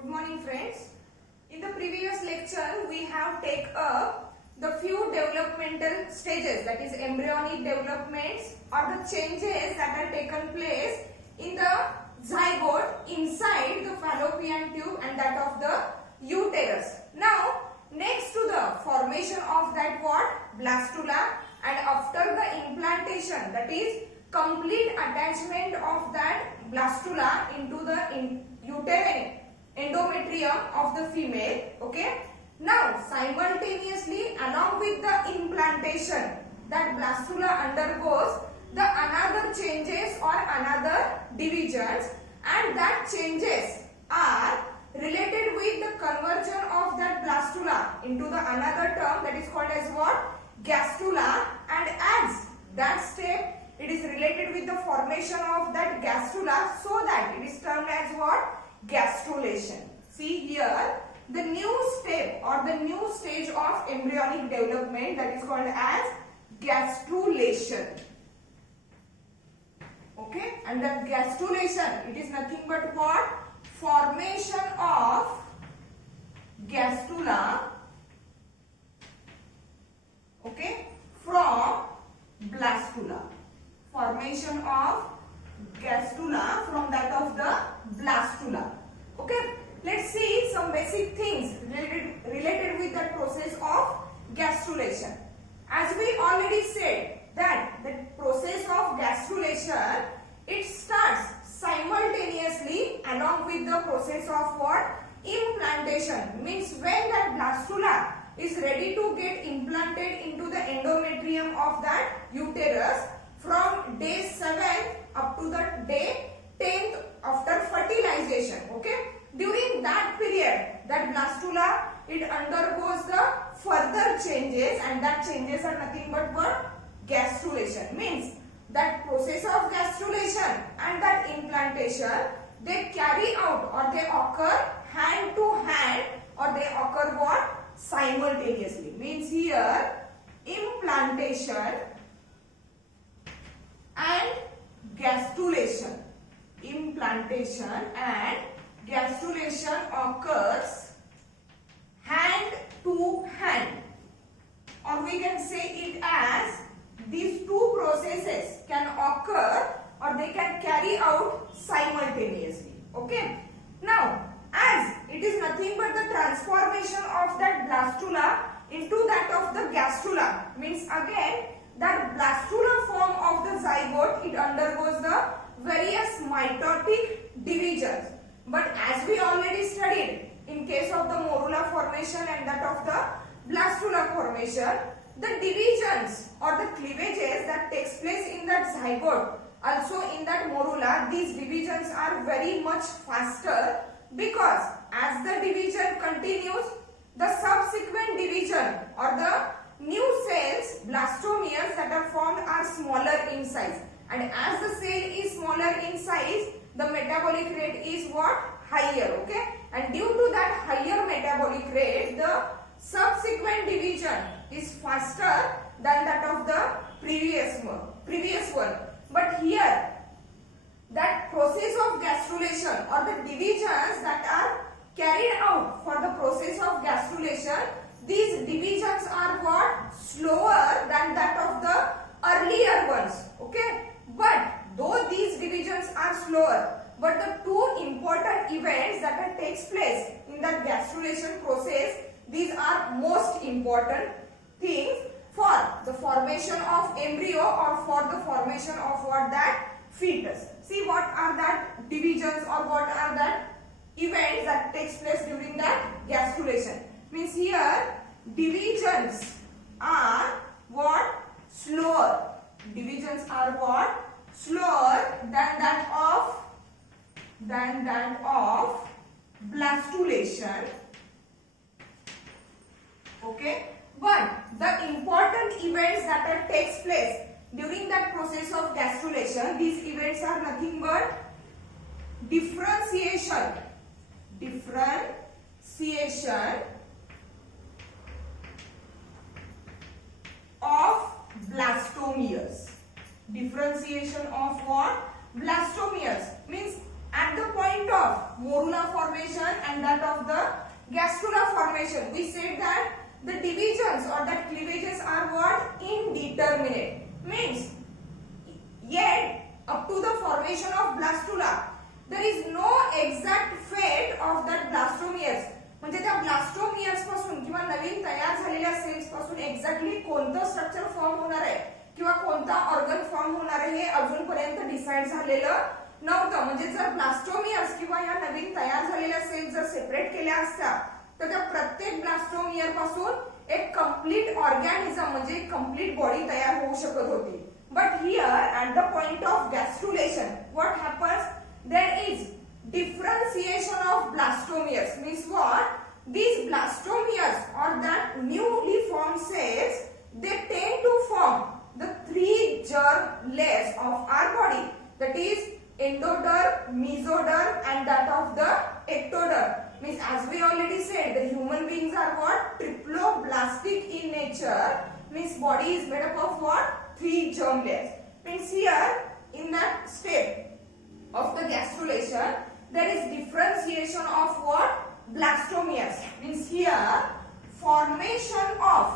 Good morning friends. In the previous lecture we have taken up the few developmental stages, that is embryonic developments or the changes that are taken place in the zygote inside the fallopian tube and that of the uterus. Now next to the formation of that blastula, and after the implantation, that is complete attachment of that blastula into the uterine endometrium of the female. Okay. Now simultaneously along with the implantation, that blastula undergoes the another changes or another divisions, and that changes are related with the conversion of that blastula into the another term that is called as gastrula, and as that step it is related with the formation of that gastrula, so that it is termed as gastrulation. See here, the new step or the new stage of embryonic development, that is called as gastrulation. Okay, and the gastrulation, it is nothing but formation of gastrula, okay, from blastula. Formation of gastrula from that of the blastula. Okay, let's see some basic things related with the process of gastrulation. As we already said that the process of gastrulation, it starts simultaneously along with the process of implantation. Means when that blastula is ready to get implanted into the endometrium of that uterus from day 7th up to the day 10th after fertilization. Okay, during that period that blastula, it undergoes the further changes, and that changes are nothing but gastrulation. Means that process of gastrulation and that implantation, they carry out or they occur hand to hand, or they occur simultaneously. Means here implantation and gastrulation. Implantation and gastrulation occurs hand to hand, or we can say it as these two processes can occur or they can carry out simultaneously. Okay. Now as it is nothing but the transformation of that blastula into that of the gastrula, means again that blastula form of the zygote, it undergoes the various mitotic divisions. But as we already studied in case of the morula formation and that of the blastula formation, the divisions or the cleavages that takes place in that zygote, also in that morula, these divisions are very much faster, because as the division continues, the subsequent division or the new cells, blastomeres that are formed, are smaller in size, and as the cell is smaller in size, the metabolic rate is higher. Okay, and due to that higher metabolic rate, the subsequent division is faster than that of the previous one. But here that process of gastrulation or the divisions that are carried out for the process of gastrulation, these divisions are slower than that of the earlier ones. Okay, but though these divisions are slower, but the two important events that takes place in that gastrulation process, these are most important things for the formation of embryo or for the formation of that fetus. See what are that divisions or what are that events that takes place during that gastrulation. Means here divisions are slower. Divisions are slower than that of blastulation. Okay, but the important events that takes place during that process of gastrulation, these events are nothing but differentiation of blastomeres. Differentiation of blastomeres, means at the point of morula formation and that of the gastrula formation. We said that the divisions or that cleavages are what? Indeterminate. Means yet up to the formation of blastula there is no exact fate of that blastomeres. म्हणजे त्या blastomeres पासून किंवा नवीन तयार झालेल्या sales पासून exactly कोणतं structure form होणार आहे किंवा कोणता ऑर्गन फॉर्म होणार आहे हे अजूनपर्यंत डिसाइड झालेलं नव्हतं. म्हणजे जर ब्लास्टोमियर्स किंवा या नवीन तयार झालेल्या सेल्स जर सेपरेट केल्या असत्या तर त्या प्रत्येक ब्लास्टोमियर पासून एक कंप्लीट ऑर्गॅनिझम म्हणजे एक कंप्लीट बॉडी तयार होऊ शकत होती. But here at the point of gastrulation what happens, there is differentiation of blastomeres. Means what? These blastomeres or that newly formed cells, they tend to form the three germ layers of our body, that is endoderm, mesoderm and that of the ectoderm. Means as we already said, the human beings are what? Triploblastic in nature. Means body is made up of what? Three germ layers. Means here in that step of the gastrulation there is differentiation of what? Blastomeres. Means here formation of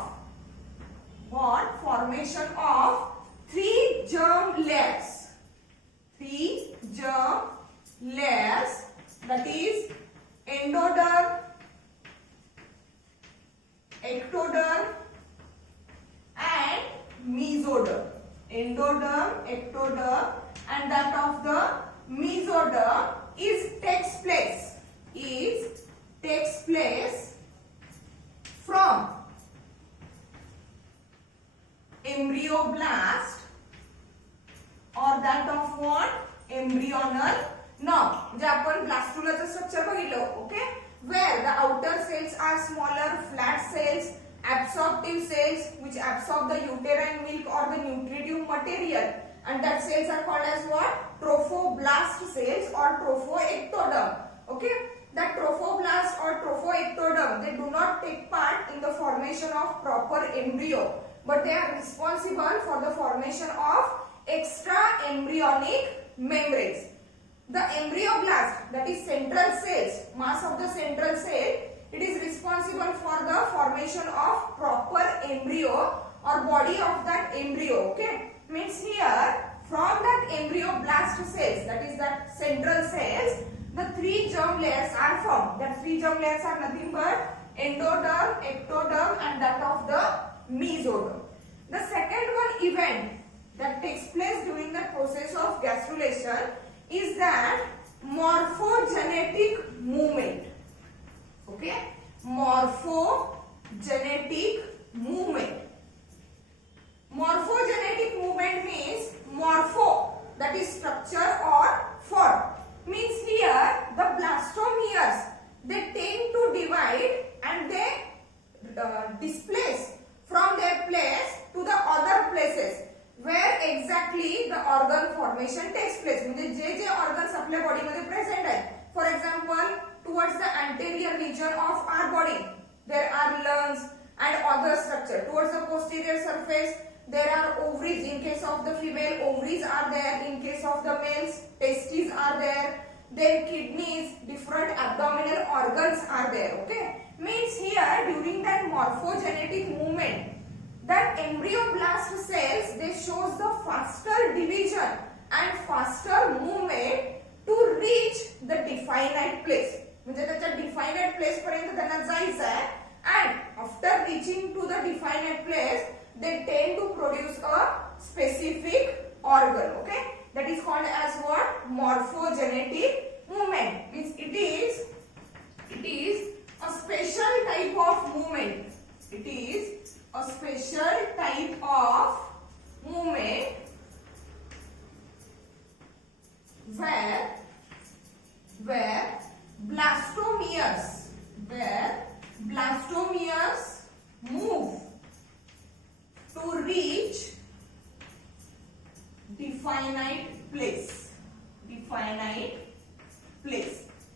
what? Formation of three germ layers. Three germ layers, that is endoderm, ectoderm and mesoderm. Endoderm, ectoderm and that of the mesoderm takes place from embryoblast or that of what? Embryonal nerve. म्हणजे आपण ब्लास्टुलाचं structure बघितलं. Okay, where the outer cells are smaller flat cells, absorptive cells which absorb the uterine milk or the nutritive material, and that cells are called as what? Trophoblast cells or trophoectoderm. Okay, that trophoblast or trophoectoderm, they do not take part in the formation of proper embryo, but they are responsible for the formation of extra embryonic membranes. The embryoblast, that is central cells, mass of the central cell, it is responsible for the formation of proper embryo or body of that embryo. Okay, means here from that embryoblast cells, that is that central cells, the three germ layers are formed. That three germ layers are nothing but endoderm, ectoderm and that of the mesoderm. The second one event that takes place during the process of gastrulation is that morphogenetic movement. Okay, morphogenetic movement. Morphogenetic movement means morpho, that is structure or form. Means here the blastomeres, they tend to divide and they displace from their place to the other places where exactly the organ formation takes place. म्हणजे जे organs आपल्या body मध्ये present आहेत. For example towards the anterior region of our body there are lungs and other structure. Towards the posterior surface there are ovaries. In case of the female, ovaries are there. In case of the males, testes are there. Then kidneys, different abdominal organs are there. Okay, means here during that morphogenetic movement, that embryoblast cells, they shows the faster division and faster movement to reach the definite place. म्हणजे त्याच्या definite place पर्यंत त्यांना जायचं आहे. And after reaching to the definite place, they tend to produce a specific organ. Okay, that is called as what? Morphogenetic movement. Means it is a special type of movement. It is a special type of movement where blastomeres move to reach definite place.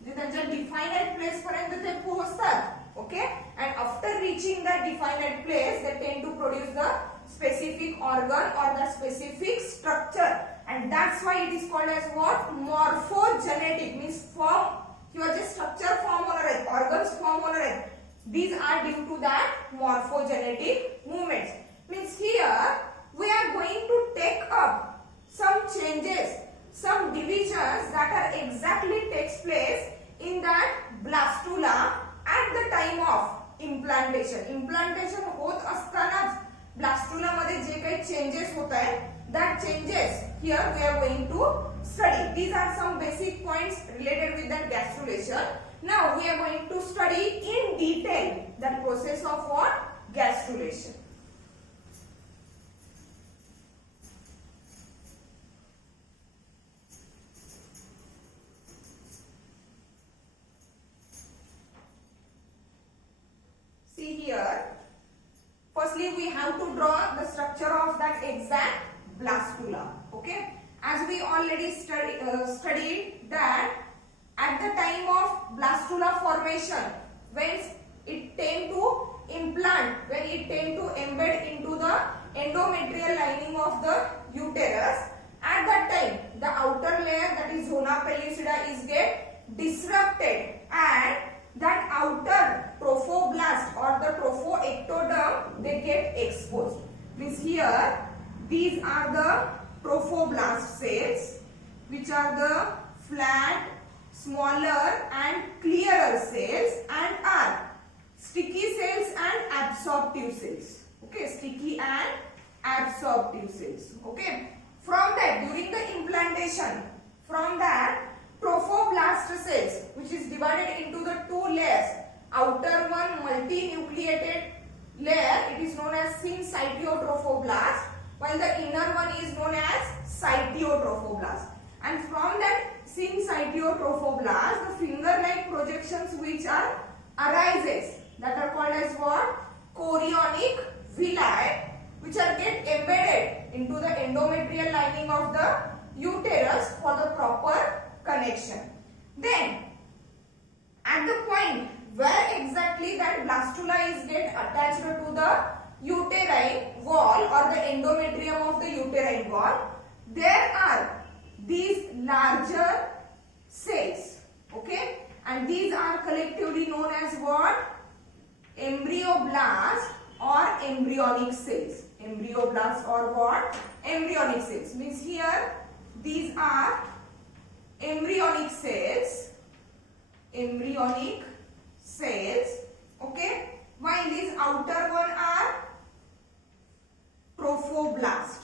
म्हणजे त्यांच्या definite place पर्यंत ते पोहोचतात. Okay, and after reaching that definite place, they tend to produce the specific organ or the specific structure, and that's why it is called as what? Morphogenetic, means form, your just structure form होणार, organs form होणार. These are due to that morphogenetic movements. Means here we are going to take up some changes, some divisions that are exactly takes place in that blastula at the time of implantation. Implantation होत असतानाच blastula मध्ये जे काही changes होत आहेत, that changes here we are going to study. These are some basic points related with that gastrulation. Now we are going to study in detail that process of what? Gastrulation. See here, firstly we have to draw the structure of that exact blastula. Okay, as we already studied that at the time of blastula formation, when it tend to implant, when it tend to embed into the endometrial lining of the uterus, at that time the outer layer, that is zona pellucida, is get disrupted and that outer trophoblast or the trophoectoderm, they get exposed. Means here these are the trophoblast cells, which are the flat, smaller and clearer cells, and are sticky cells and absorptive cells. Okay, sticky and absorptive cells. Okay, from that, during the implantation, from that trophoblast cells, which is divided into the two layers, outer one multinucleated layer, it is known as syncytiotrophoblast, while the inner one is known as cytiotrophoblast. And from that syncytiotrophoblast, the finger-like projections which are arises, that are called as what? Chorionic villi, which are get embedded into the endometrial lining of the uterus for the proper connection. Then at the point where exactly that blastula is get attached to the uterine wall or the endometrium of the uterine wall, there are these larger cells. Okay, and these are collectively known as what? Embryoblast or embryonic cells. Embryoblast or what? Embryonic cells. Means here these are embryonic cells. Embryonic cells. Okay, while these outer one are trophoblast.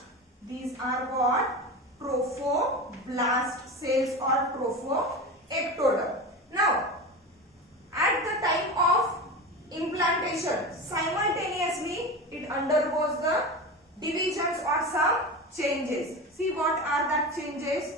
These are what? Trophoblast cells or trophoectoderm. Now, at the time of implantation, simultaneously it undergoes the divisions or some changes. See what are that changes?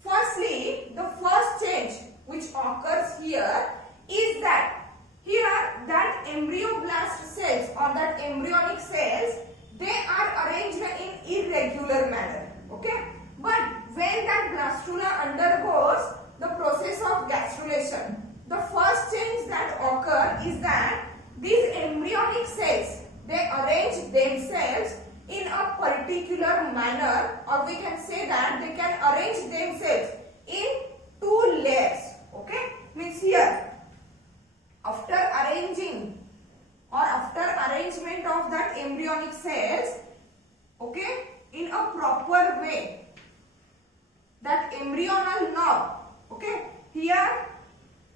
Firstly, the first change which occurs here is that here that embryoblast cells or that embryonic cells, they are arranged in irregular manner. Okay, but when that blastula undergoes the process of gastrulation, the first change that occur is that these embryonic cells, they arrange themselves in a particular manner, or we can say that they can arrange themselves in two layers. Okay, means here after arranging or after arrangement of that embryonic cells, okay, in a proper way, that embryonal knob, okay, here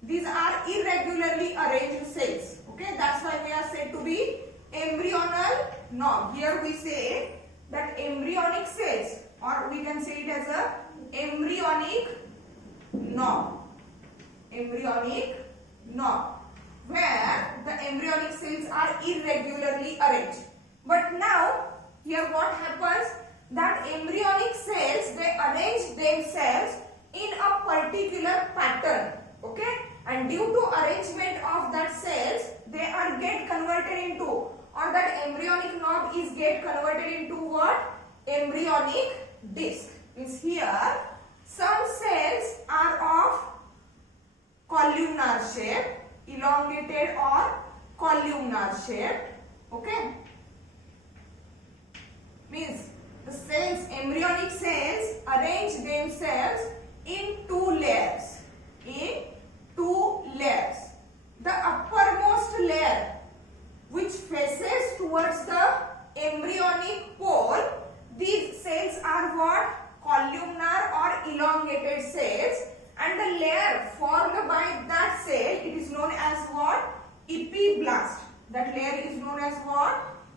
these are irregularly arranged cells. Okay, that's why we are said to be embryonal knob. Here we say that embryonic cells, or we can say it as a embryonic knob. Embryonic knob, where the embryonic cells are irregularly arranged. But now here what happens, that embryonic cells, they arrange themselves in a particular pattern. Okay, and due to arrangement of that cells, they are get converted into, or that embryonic knob is get converted into what? Embryonic disc. Means here some cells are of columnar shape, elongated or columnar shape. Okay, means the cells, embryonic cells, arrange themselves in two layers. In two layers. The uppermost layer, which faces towards the embryonic pole, these cells are what? Columnar or elongated cells, and the layer formed by that cell, it is known as what? Epiblast. That layer is known as what?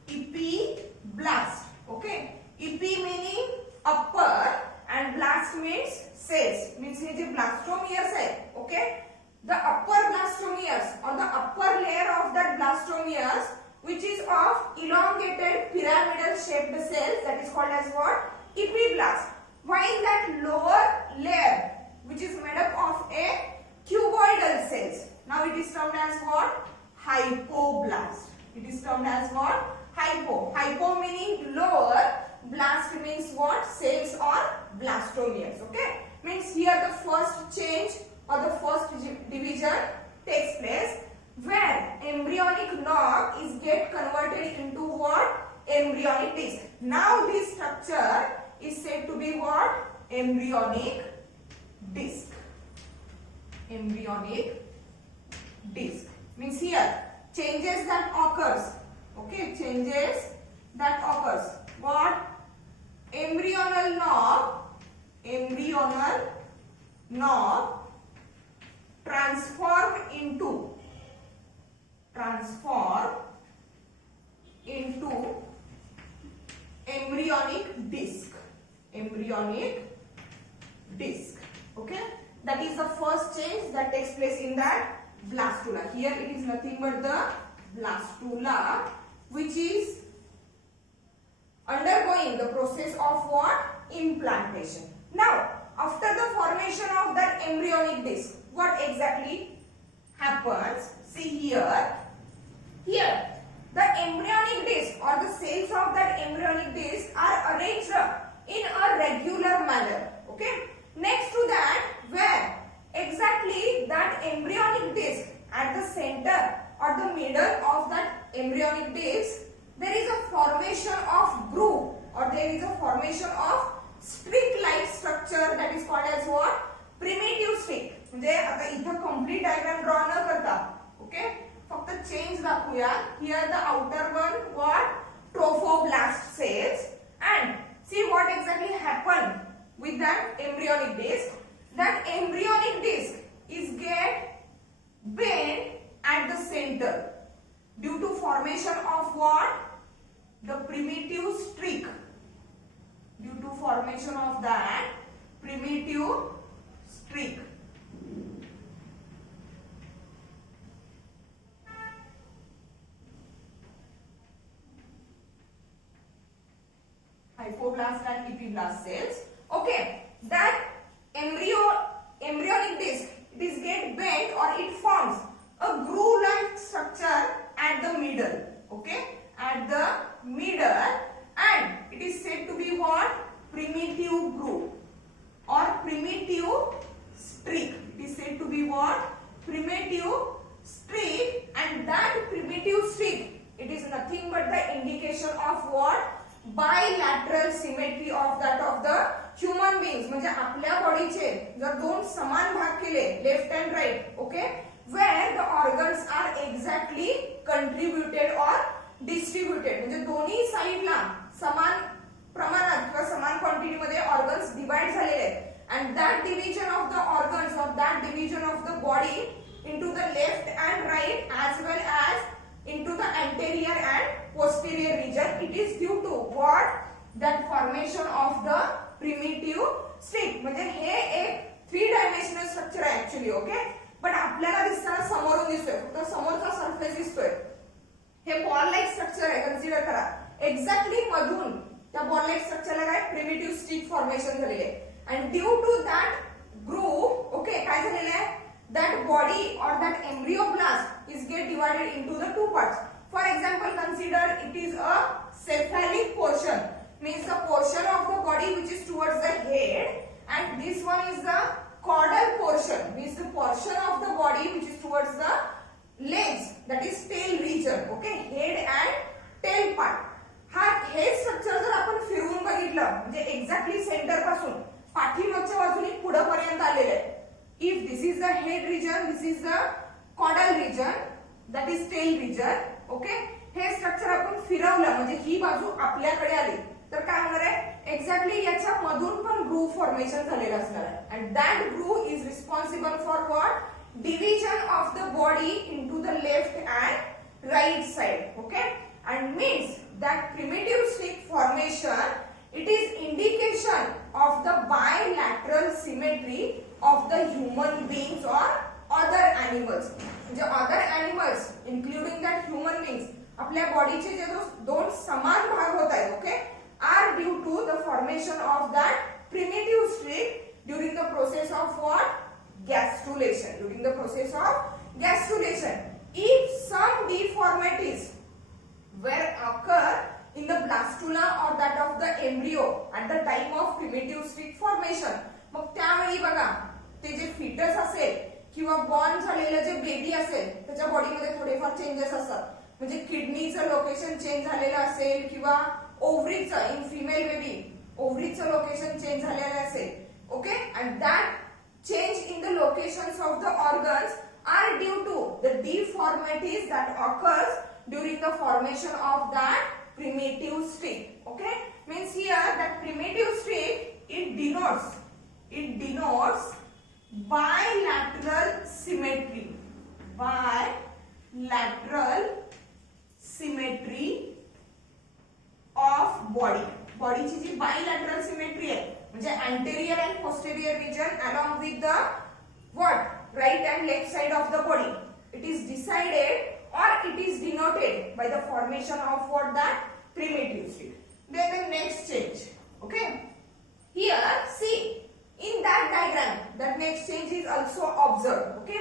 Epiblast. Okay, epi meaning upper and blast means cells, means hey J blastomeres है. Okay, the upper blastomeres or the upper layer of that blastomeres, which is of elongated pyramidal shaped cells, that is called as what? Epiblast. While that lower layer, which is made up of a cuboidal cells, now it is termed as what? Hypoblast. It is termed as what? Hypo. Hypo meaning lower, blast means what? Cells or blastomeres. Okay, means here the first change or the first division takes place, where embryonic knob is get converted into what? Embryonic disc. Now this structure is said to be what? Embryonic disc. Embryonic disc means here changes that occurs. Okay, changes that occurs. What? Embryonal knob transform into embryonic disc. Embryonic disc. Okay, that is the first change that takes place in that blastula. Here it is nothing but the blastula, which is undergoing the process of what? Implantation. Now, after the formation of that embryonic disc, what exactly happens? See here. Here, the embryonic disc or the cells of that embryonic disc are arranged in a regular manner. Okay. Next to that, where exactly that embryonic disc at the center or the middle of that embryonic disc, there is a formation of groove or there is a formation of streak-like structure that is called as what? Primitive streak. म्हणजे आता इथं complete diagram draw न करता, okay? फक्त change दाखवूया. Here the outer one what? Trophoblast cells, and see what exactly happened with that embryonic disc. That embryonic disc is get bent at the center due to formation of what? The primitive streak. Due to formation of that primitive streak. Hypoblast and epiblast cells. Okay, that embryonic disc, it is get bent or it forms a groove-like structure at the middle. Okay, at the middle, and it is said to be what? Primitive groove or primitive streak. It is said to be what? Primitive streak, and that primitive streak, it is nothing but the indication of what? Bilateral symmetry of that of the human beings. म्हणजे आपल्या बॉडीचे जर दोन समान भाग केले, left and right, okay, where the organs are exactly contributed or distributed. म्हणजे दोन्ही साइडला समान प्रमाणात किंवा समान क्वांटिटी मध्ये ऑर्गन्स डिवाइड झालेले आहेत, and that division of the organs or that division of the body into the left and right as well as into the anterior and posterior region, it is due to what? That formation of the primitive streak. म्हणजे हे एक 3 dimensional structure आहे actually, okay, पण आपल्याला दिसताना समोरून दिसतोय, फक्त समोरचा सरफेस दिसतोय. हे बॉल लाईक स्ट्रक्चर आहे, कन्सिडर करा. एक्झॅक्टली मधून त्या बॉल लाईक स्ट्रक्चरला काय? प्रिमिटिव्ह स्ट्रीक फॉर्मेशन झालेले आहे, and due to that groove, okay, काय झालेलं आहे? That body or that embryoblast is get divided into the two parts. For example, consider it is a cephalic portion, means the portion of the body which is towards the head, and this one is the caudal portion, means the portion of the body which is towards the legs, that is tail region. Okay, head and tail part. हा हे structure जर आपण फिरवून बघितलं the caudal region, that is tail region. Okay, हे structure आपण फिरवलं म्हणजे ही बाजू आपल्याकडे आली तर काय होणार आहे, एक्झॅक्टली याच्या मधून पण ग्रूव फॉर्मेशन झालेलं असणार आहे. And that groove is responsible for what, division of the body into the left and right side. Okay, and means that primitive streak formation, it is indication of the bilateral symmetry of the human beings or other animals. म्हणजे other animals including that human beings, आपल्या बॉडीचे जे दोन समान भाग होत आहेत, okay, are due to the formation of that primitive streak during the process of what, gastrulation. During the process of gastrulation, if some deformities were occur in the blastula or that of the embryo at the time of primitive streak formation, मग त्यावेळी बघा ते जे foetus असेल किंवा born झालेलं जे baby असेल त्याच्या बॉडीमध्ये थोडेफार चेंजेस असतात. म्हणजे किडनीचं लोकेशन चेंज झालेलं असेल किंवा ओव्हरीचं, इन फिमेल बेबी ओव्हरीचं लोकेशन चेंज झालेलं असेल. Okay, and that change in the locations of the organs are due to the deformities that occurs during the formation of that primitive streak. Okay, means here that primitive streak it denotes bilateral symmetry, bilateral symmetry of body. बॉडीची जी bilateral symmetry आहे म्हणजे anterior and posterior region along with the what right and left side of the body, it is decided or it is denoted by the formation of what, that primitive streak. Then the next change. Okay, here see in that diagram that next change is also observed. Okay,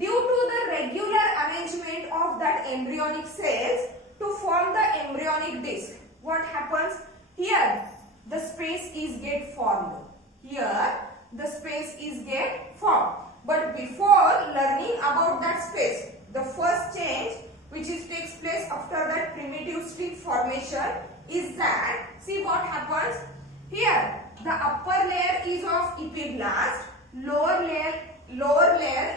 due to the regular arrangement of that embryonic cells to form the embryonic disc, what happens here, the space is get formed. Here the space is get formed, but before learning about that space, the first change which is takes place after that primitive streak formation is that, see what happens here, the upper layer is of epiblast, lower layer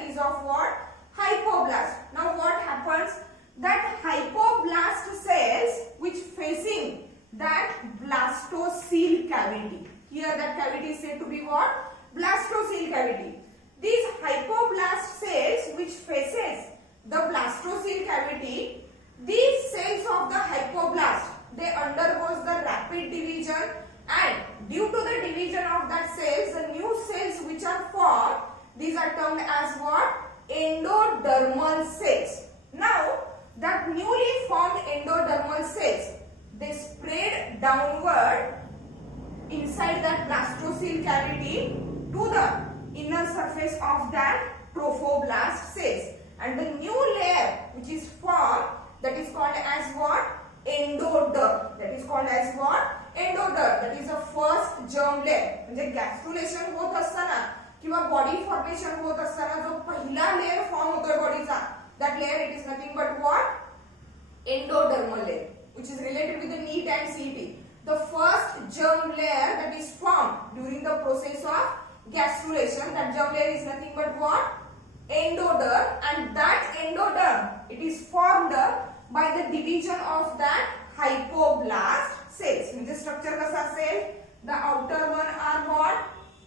is of what, hypoblast. Now what happens, that hypoblast cells which facing that blastocele cavity, here that cavity is said to be what, blastocele cavity. These hypoblast cells which faces the blastocele cavity, these cells of the hypoblast, they undergoes the rapid division, and due to the division of that cells, the new cells which are formed, these are termed as what, endodermal cells. Now that newly formed endodermal cells, they spread downward inside that blastocele cavity to the inner surface of that trophoblast cells. And the new layer which is formed, that is called as what, endoderm. That is called as what, endoderm. That is the first germ layer. म्हणजे गॅस्ट्रुलेशन होत असताना किंवा body formation होत असताना जो पहिला layer form होतोय बॉडीचा, that layer it is nothing but what, endodermal layer, which is related with the NEAT and CET. The first germ layer that is formed during the process of gastrulation, that germ layer is nothing but what, endoderm, and that endoderm it is formed by the division of that hypoblast cells. म्हणजे structure कसं असेल, the outer one are what,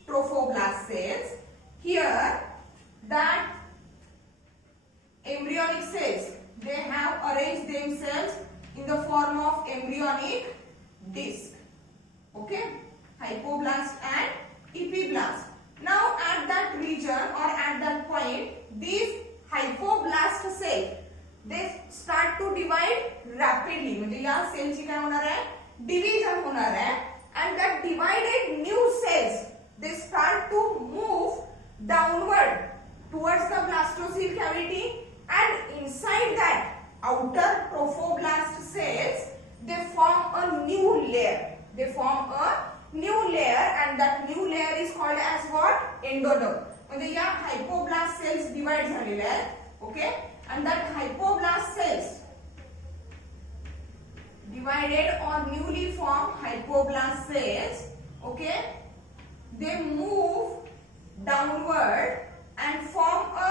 trophoblast cells. Here that embryonic cells, they have arranged themselves in the form of embryonic disc. Okay, hypoblast and epiblast. Now at that region or at that point, these hypoblast cells, they start to divide rapidly. म्हणजे या सेलची काय होणार आहे, division होणार आहे. And that divided new cells, they start to move downward towards the blastocele cavity, and inside that outer trophoblast cells, they form a new layer. They form a new layer, and that new layer is called as what, endoderm. म्हणजे या हायपोब्लास्ट sales divide झालेल्या आहेत. Okay, and that hypoblast cells divided or newly formed hypoblast cells, okay, they move downward and form a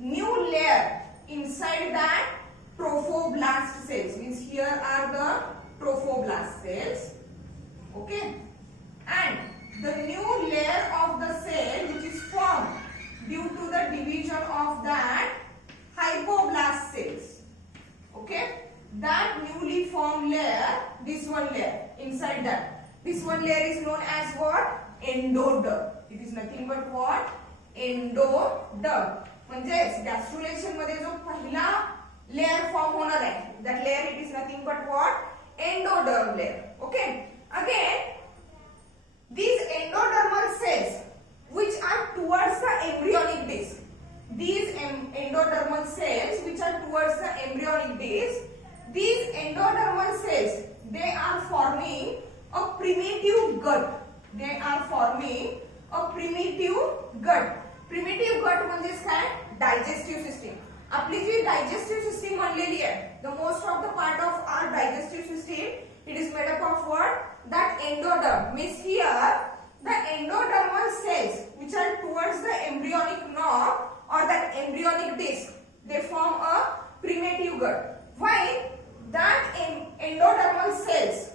new layer inside that trophoblast cells. Means here are the trophoblast cells. Okay, and the new layer of the cell which is formed due to the division of that hypoblast cells. Okay, that newly formed layer, this one layer inside that, this one layer is known as what? Endoderm. It is nothing but what? Endoderm. म्हणजे गॅस्ट्रुलेशन मध्ये जो पहिला layer form होणार आहे, that layer it is nothing but what? Endoderm layer. Okay, again these endodermal cells which are towards the embryonic disc, these endodermal cells which are towards the embryonic disc, these endodermal cells, they are forming a primitive gut. They are forming a primitive gut. Primitive gut म्हणजे काय? Digestive system. आपली जी digestive system बनलेली आहे, the most of the part of our digestive system, it is made up of what? That endoderm. Means here the endodermal cells which are towards the embryonic knob or that embryonic disc, they form a primitive gut. While that endodermal cells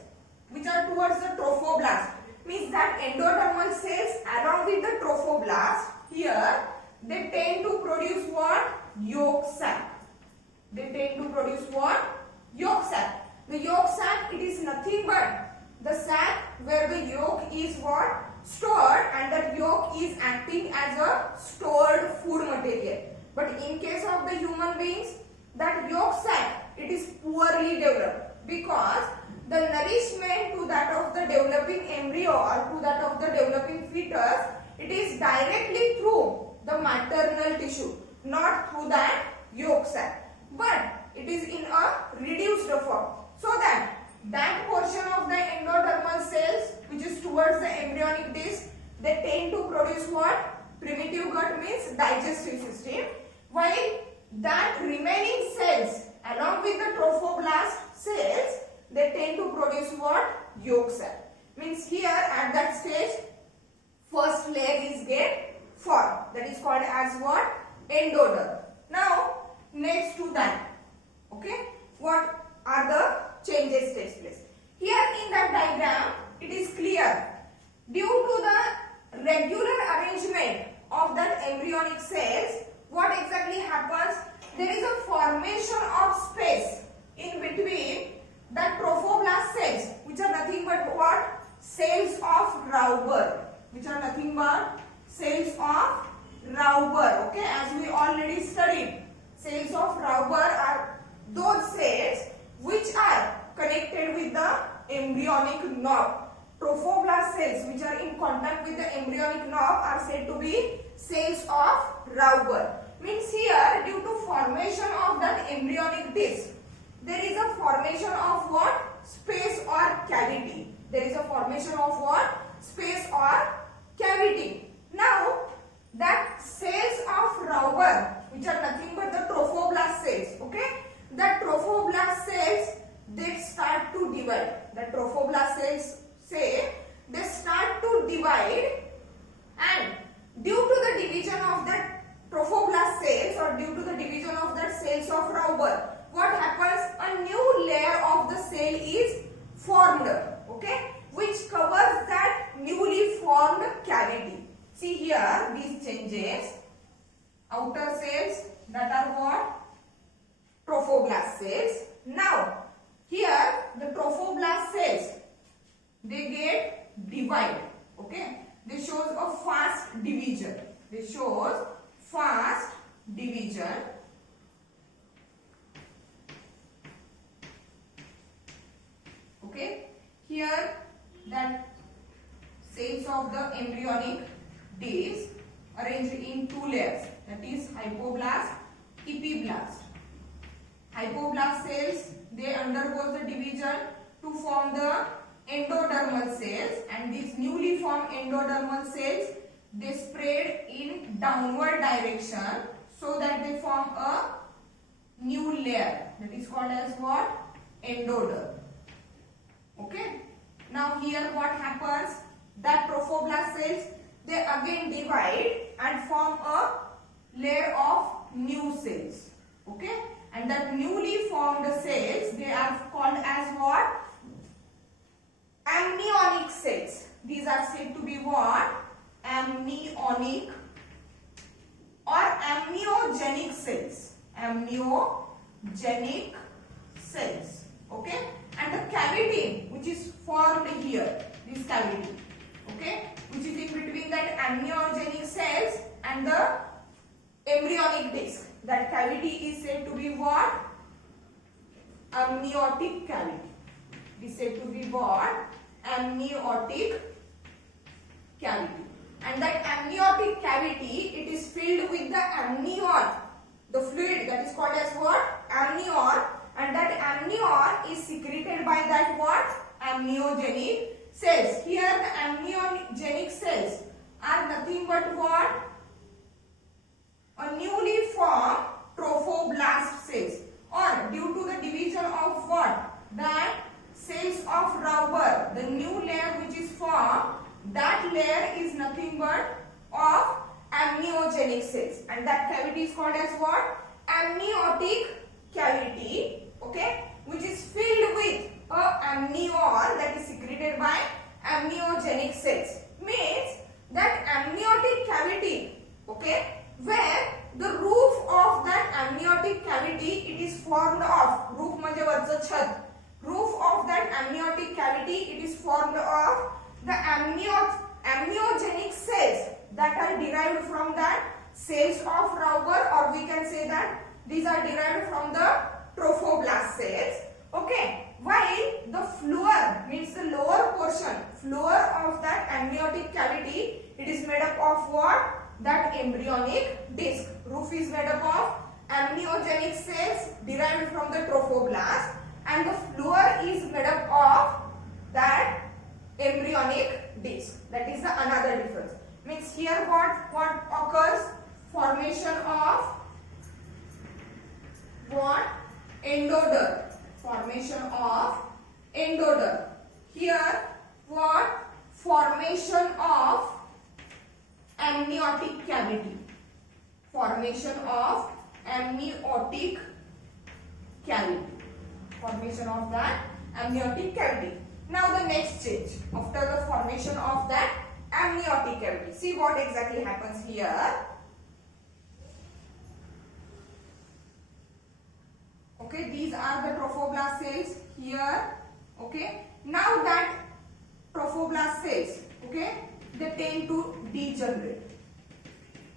which are towards the trophoblast, means that endodermal cells along with the trophoblast, here they tend to produce what? Yolk sac. They tend to produce what? Yolk sac. The yolk sac, it is nothing but the sac where the yolk is what? Stored, and that yolk is acting as a stored food material. But in case of the human beings, that yolk sac, it is poorly developed because the nourishment to that of the developing embryo or to that of the developing fetus, it is directly through the maternal tissue, not through that yolk sac, but it is in a reduced form, so that that portion of the endodermal cells which is towards the embryonic disc, they tend to produce what? Primitive gut means digestive system, while that remaining cells along with the trophoblast cells, they tend to produce what? Yolk sac. Means here at that stage, first layer is get formed. That is called as what? Endoderm. Now next to that, okay, what are the changes takes place? Here in that diagram, it is clear. Due to the regular arrangement of that embryonic cells, what exactly happens? There is a formation of space in between the trophoblast cells, which are nothing but what? Cells of Rauber. Which are nothing but cells of Rauber. Okay, as we already studied, cells of Rauber are those cells which are connected with the embryonic knob. Trophoblast cells which are in contact with the embryonic knob are said to be cells of Rauber. Means here, due to formation of that embryonic disc, there is a formation of what? Space or cavity. There is a formation of what? Space or cavity. Now, that cells of Rauber, which are nothing but the trophoblast cells, okay? The trophoblast cells, they start to divide. The trophoblast cells they start to divide, and due to the division of that trophoblast cells or due to the division of that cells of Rauber, what happens? A new layer of the cell is formed, okay, which covers that newly formed cavity. See here these changes. Outer cells, that are what? Trophoblast cells. Now here the trophoblast cells, they get divided, okay. They shows a fast division. They shows fast division. Okay, here that cells of the embryonic disc arranged in two layers, that is hypoblast, epiblast. Hypoblast cells, they undergo the division to form the endodermal cells, and these newly formed endodermal cells, they spread in downward direction so that they form a new layer, that is called as what? Endoderm. Okay. Now here what happens? That trophoblast cells, they again divide and form a layer of new cells. Okay, and that newly formed cells, they are called as what? Amniotic cells. These are said to be what? Amniotic or amniogenic cells. Amniogenic cells. Okay, and the cavity which is formed here, this cavity, okay, which is in between that amniogenic cells and the embryonic disc, that cavity is said to be what? Amniotic cavity. It is said to be what? Amniotic cavity. And that amniotic cavity, it is filled with the amnion, the fluid that is called as what? Amnion. And that amnion is secreted by that what? Amniogenic cells. Here the amniogenic cells are nothing but what? A newly formed trophoblast cells, or due to the division of what? That cells of Rauber, the new layer which is formed, that layer is nothing but of amniogenic cells, and that cavity is called as what? Amniotic cavity. Okay, which is filled with a amnion that is secreted by amniogenic cells. Means that amniotic cavity, okay, where the roof of that amniotic cavity, it is formed of, roof म्हणजे वरचं छत, roof of that amniotic cavity, it is formed of the amniogenic cells that are derived from that cells of Rauber, or we can say that these are derived from the trophoblast cells. Okay, while the floor, means the lower portion, floor of that amniotic cavity, it is made up of what? That embryonic disc. Roof is made up of amniogenic cells derived from the trophoblast, and the floor is made up of that embryonic disc. That is the another difference. Means here what occurs? Formation of what? Endoderm. Formation of endoderm. Here what? Formation of amniotic cavity. Formation of amniotic cavity. Formation of that amniotic cavity. Now the next stage, after the formation of that amniotic cavity, see what exactly happens here. Okay, these are the trophoblast cells here. Okay, now that trophoblast cells, okay, they tend to degenerate.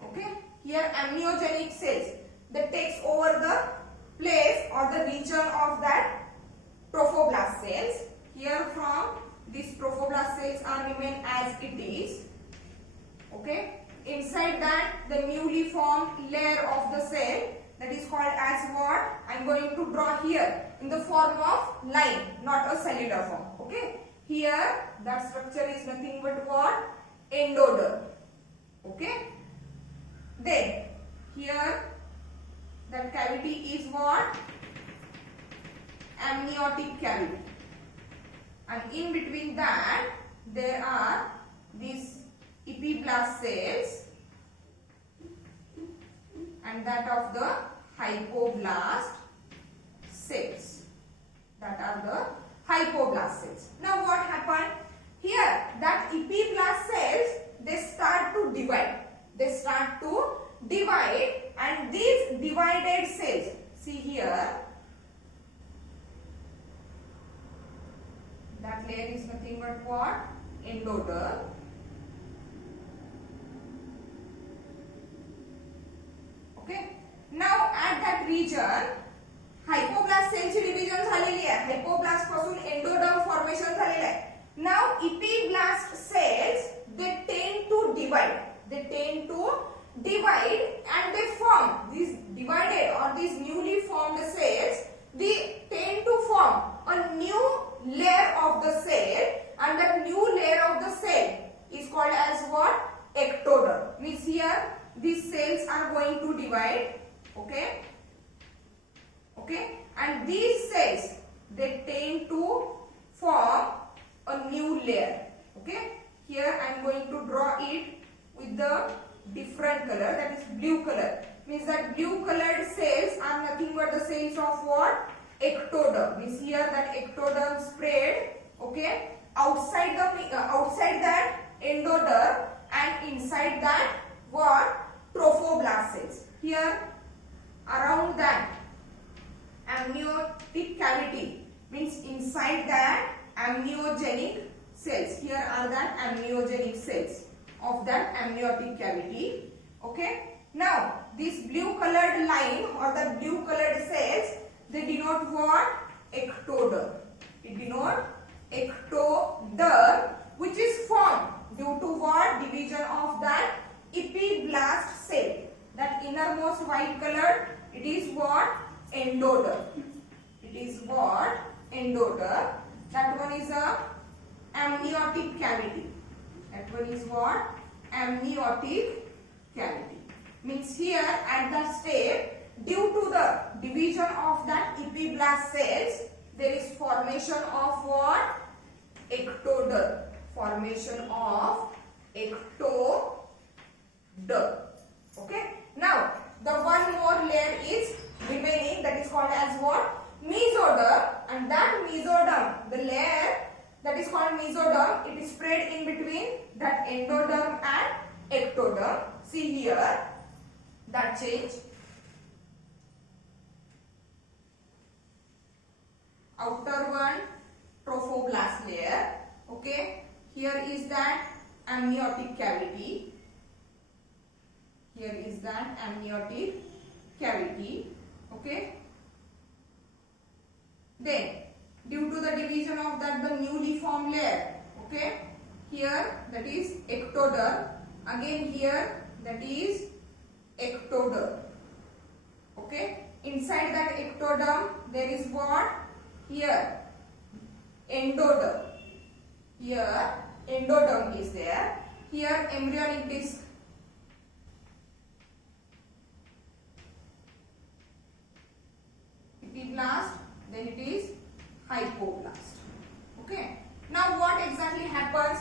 Okay, here amniogenic cells, that takes over the place or the region of that trophoblast cells. Here from these trophoblast cells are remain as it is. Okay, inside that the newly formed layer of the cell, that is called as what? I am going to draw here in the form of line, not a cellular form. Okay, here that structure is nothing but what? Endoderm. Okay, then here that cavity is what? Amniotic cavity, and in between that there are these epiblast cells and that of the hypoblast cells. That are the hypoblast cells. Now what happened? Here that epiblast cells, they start to divide. They start to divide, and these divided cells, see here, that layer is nothing but what? Endoderm. Okay. Now at that region hypoblast सेलची division झालेली आहे, हायपोब्लास्ट पासून endoderm formation झालेलं आहे. Now epiblast cells, they tend to divide. They tend to divide and they form these divided or these newly formed cells. They tend to form a new layer of the cell, and that new layer of the cell is called as what? Ectoderm. Means here these cells are going to divide. Okay. Okay, and these cells, they tend to form a new layer. Okay, here I am going to draw it with the different color, that is blue color. Means that blue colored cells are nothing but the cells of what? Ectoderm. Means here that ectoderm spread, okay, outside that endoderm, and inside that what? Trophoblast cells. Here around that amniotic cavity, means inside that amniogenic cells. Here are that amniogenic cells of that amniotic cavity. Okay. Now this blue colored line or the blue colored cells, they denote what? Ectoderm. It denote ectoderm, which is formed due to what? Division of that epiblast cell. That innermost white color, it is what? Endoderm. It is what? Endoderm. That one is a amniotic cavity. That one is what? Amniotic cavity. Means here at that step, due to the division of that epiblast cells, there is formation of what? Ectoderm. Formation of ectoderm. Okay. Now the one more layer is remaining, that is called as what? Mesoderm. And that mesoderm, the layer that is called mesoderm, it is spread in between that endoderm and ectoderm. See here that change. Outer one, trophoblast layer. Okay. Here is that amniotic cavity. Here is that amniotic cavity. Okay. Then due to the division of that, the newly formed layer. Okay. Here that is ectoderm. Again here that is ectoderm. Okay. Inside that ectoderm there is what? Here endoderm. Here endoderm is there. Here embryonic disc. Epiblast, then it is hypoblast. Okay. Now what exactly happens?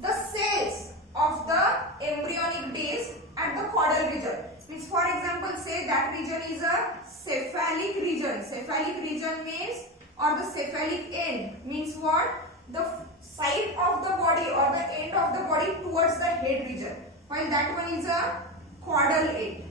The cells of the embryonic disc at the caudal region. Means for example, say that region is a cephalic region. Cephalic region means, or the cephalic end means what? The side of the body or the end of the body towards the head region. While that one is a caudal end.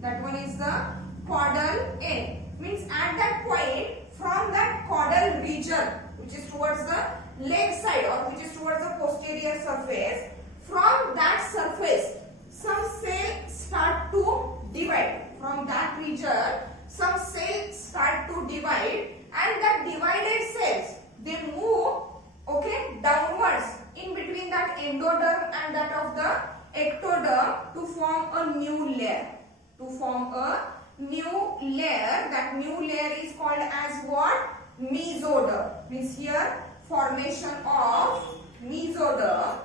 That one is the caudal end. Means at that point, from that caudal region, which is towards the leg side or which is towards the posterior surface, from that surface, some cells start to divide. From that region, some cells start to divide, and that divided cells, they move, okay, downwards in between that endoderm and that of the ectoderm to form a new layer. To form a new layer. That new layer is called as what? Mesoderm. Means here formation of mesoderm.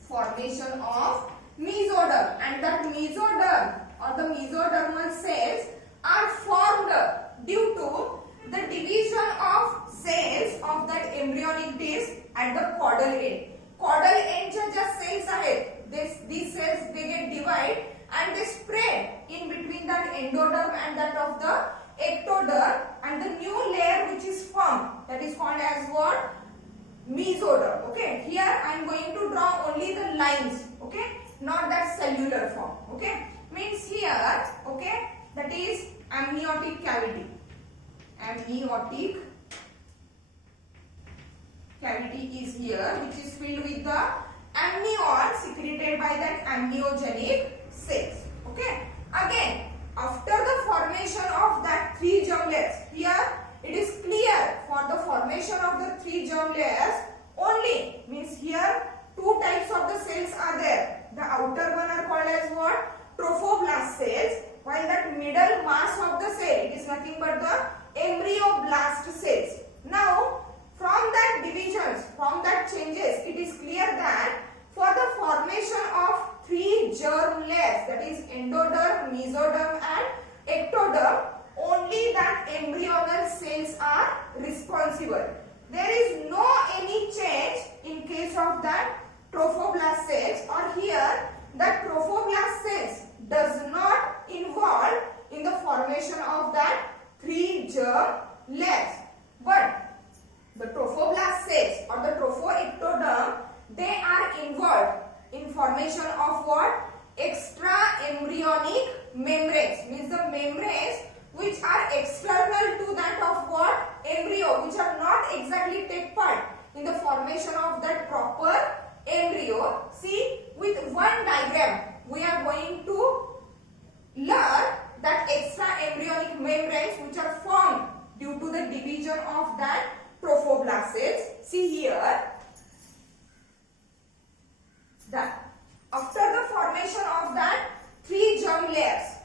Formation of mesoderm. And that mesoderm or the mesodermal cells are formed due to the division of cells of that embryonic disc at the caudal end. Caudal end just cells आहेत. These cells, they get divided and they spread in between that endoderm and that of the ectoderm, and the new layer which is formed, that is called as what? Mesoderm. Okay. Here I am going to draw only the lines. Okay. Not that cellular form. Okay. Means here, okay, that is amniotic cavity. Amniotic cavity is here, which is filled with the amnion secreted by that amniogenic cells. Okay. Again, after the formation of that 3 germ layers, here it is clear for the formation of the 3 germ layers only, means here 2 types of the cells are there. The outer one are called as what? Trophoblast cells, while that middle mass of the cell, it is nothing but the embryoblast cells. Now, from that divisions, from that changes, it is clear that for the formation of 3 germ layers, that is endoderm, mesoderm and ectoderm, only that embryonal cells are responsible. There is no any change in case of that trophoblast cells, or here that trophoblast does not involve in the formation of that 3 germ layers. But the trophoblast cells or the trophoectoderm, they are involved in formation of what? Extra embryonic membranes, means the membranes which are external to that of what? Embryo, which are not exactly take part in the formation of that proper embryo. See, with one diagram we are going to learn that extra embryonic membranes which are formed due to the division of that trophoblast cells. See here that after the formation of that 3 germ layers,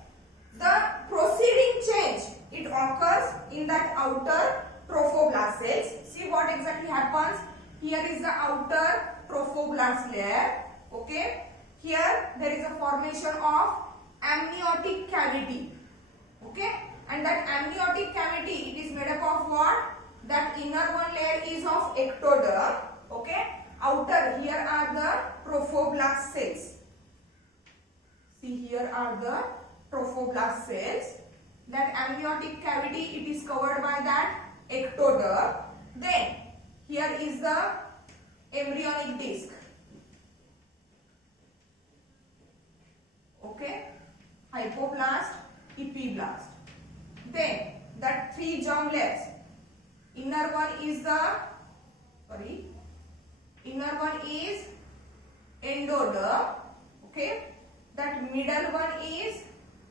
the proceeding change, it occurs in that outer trophoblast cells. See what exactly happens. Here is the outer trophoblast layer. Okay. Here there is a formation of amniotic cavity. Okay. And that amniotic cavity, it is made up of what? That inner one layer is of ectoderm. Okay. Outer, here are the trophoblast cells. See, here are the trophoblast cells. That amniotic cavity, it is covered by that ectoderm. Then here is the embryonic disc. Okay, hypoblast, epiblast. Then that 3 germ layers. Inner one is endoderm. Okay, that middle one is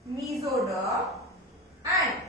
mesoderm, and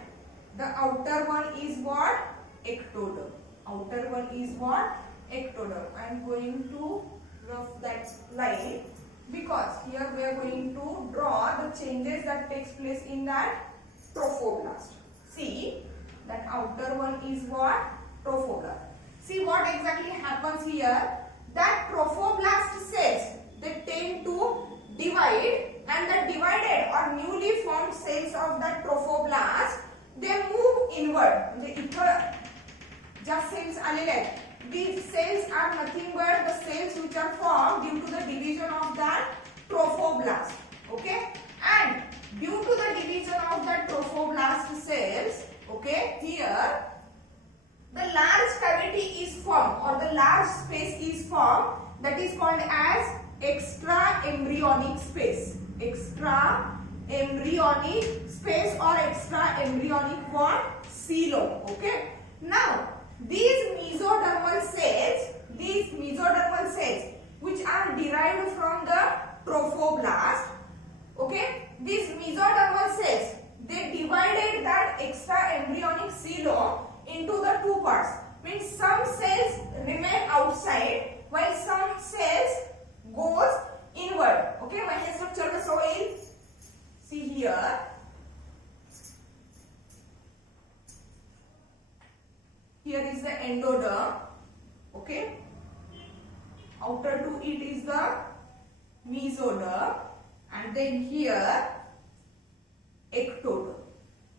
the outer one is what? Ectoderm. Outer one is what? Ectoderm. I am going to rough that line because here we are going to draw the changes that takes place in that trophoblast. See, that outer one is what? Trophoblast. See what exactly happens here. That trophoblast cells, they tend to divide, and the divided or newly formed cells of that trophoblast, they move inward. म्हणजे इथं ज्या cells आलेल्या आहेत, these cells are nothing but the cells which are formed due to the division of that trophoblast. Okay, and due to the division of that trophoblast cells, okay, here the large cavity is formed or the large space is formed, that is called as extra embryonic space. Extra embryonic space or extra embryonic what? Coelom. Okay. Now these mesodermal cells which are derived from the trophoblast, okay, these mesodermal cells, they divided that extra embryonic coelom into the 2 parts. Means some cells remain outside while some cells goes inward. Okay, when the structure the soil, see here, here is the endoderm. Okay, outer to it is the mesoderm, and then here ectoderm.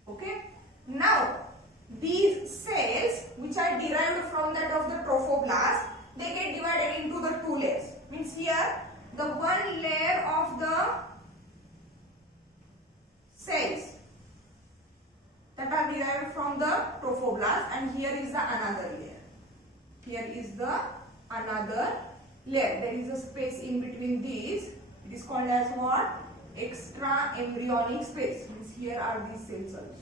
Okay, now these cells which are derived from that of the trophoblast, they get divided into the 2 layers. Means here the one layer of the cells that are derived from the trophoblast, and here is the another layer. Here is the another layer. There is a space in between these. It is called as what? Extra embryonic space. Means here are these cells also.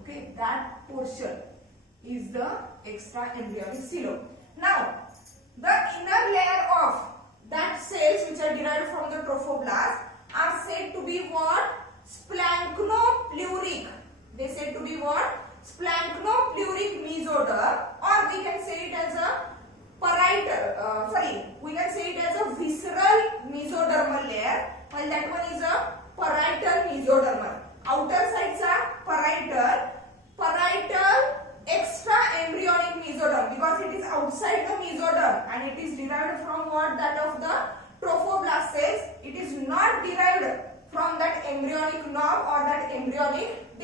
Okay, that portion is the extra embryonic coelom. Now, the inner layer of that cells which are derived from the trophoblast are said to be what? Splanchnopluric. They said to be what? Splanchnopluric mesoderm, or we can say it as a parietal. We can say it as a visceral mesodermal layer, while that one is a parietal mesodermal. Outer sides are parietal extra embryonic mesoderm, because it is outside the mesoderm and it is derived from what? That of the trophoblast cells. It is not derived from that embryonic knob or that embryonic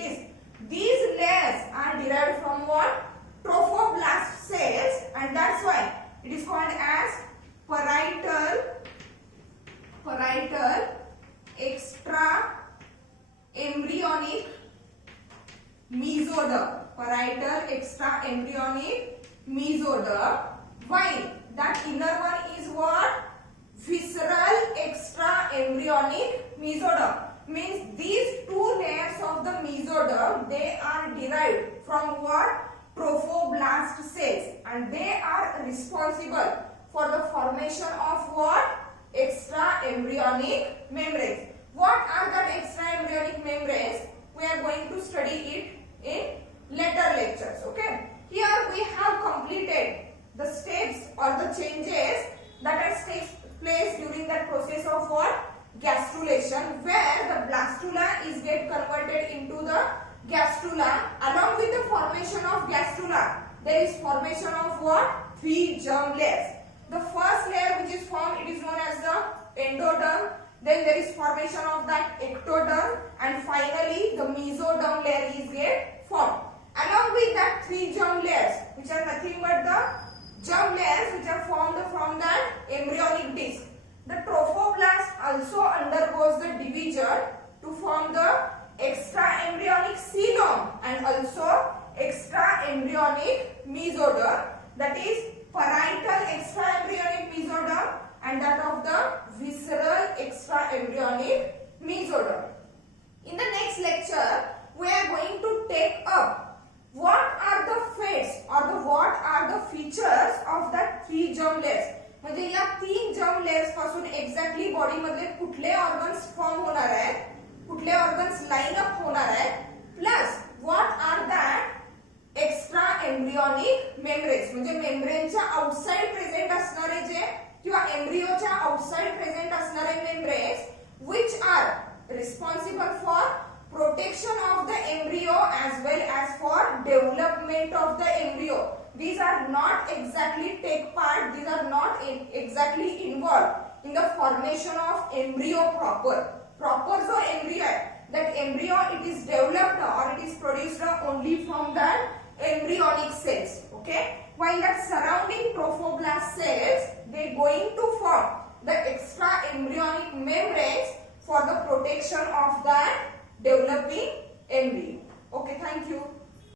mesoderm, parietal extra embryonic mesoderm, while that inner one is what? Visceral extra embryonic mesoderm. Means these two layers of the mesoderm, they are derived from what? Trophoblast cells, and they are responsible for the formation of what? Extra embryonic membranes. What are that extra embryonic membranes? We are going to study it in later lectures. Okay. Here we have completed the steps or the changes that has takes place during that process of what? Gastrulation, where the blastula is get converted into the gastrula. Along with the formation of gastrula, there is formation of what? Three germ layers. The first layer which is formed, it is known as the endoderm. Then there is formation of that ectoderm, and finally the mesoderm layer is get formed. Along with that three germ layers, which are nothing but the germ layers which are formed from that embryonic disc. The trophoblast also undergoes the division to form the extra embryonic coelom and also extra embryonic mesoderm, that is parietal extra embryonic mesoderm and that of the visceral extra embryonic mesoderm. In the next lecture, we are going to take up what are the fates or what are the features of that three germ layers. म्हणजे या तीन germ layers पासून exactly body मध्ये कुठले organs form होणार आहेत, कुठले organs line up होणार आहेत, plus what are that extra embryonic membranes, म्हणजे मेम्ब्रेनच्या आउटसाइड प्रेझेंट असणारे जे किंवा एम्ब्रियोच्या आउटसाइड प्रेझेंट असणारे membranes which are responsible for protection of the embryo as well as for development of the embryo. These are not exactly take part, these are not exactly involved in the formation of embryo proper. Proper जो embryo है, that embryo it is developed or it is produced only from that embryonic cells. Okay, while that surrounding trophoblast cells, they going to form the extra embryonic membranes for the protection of that developing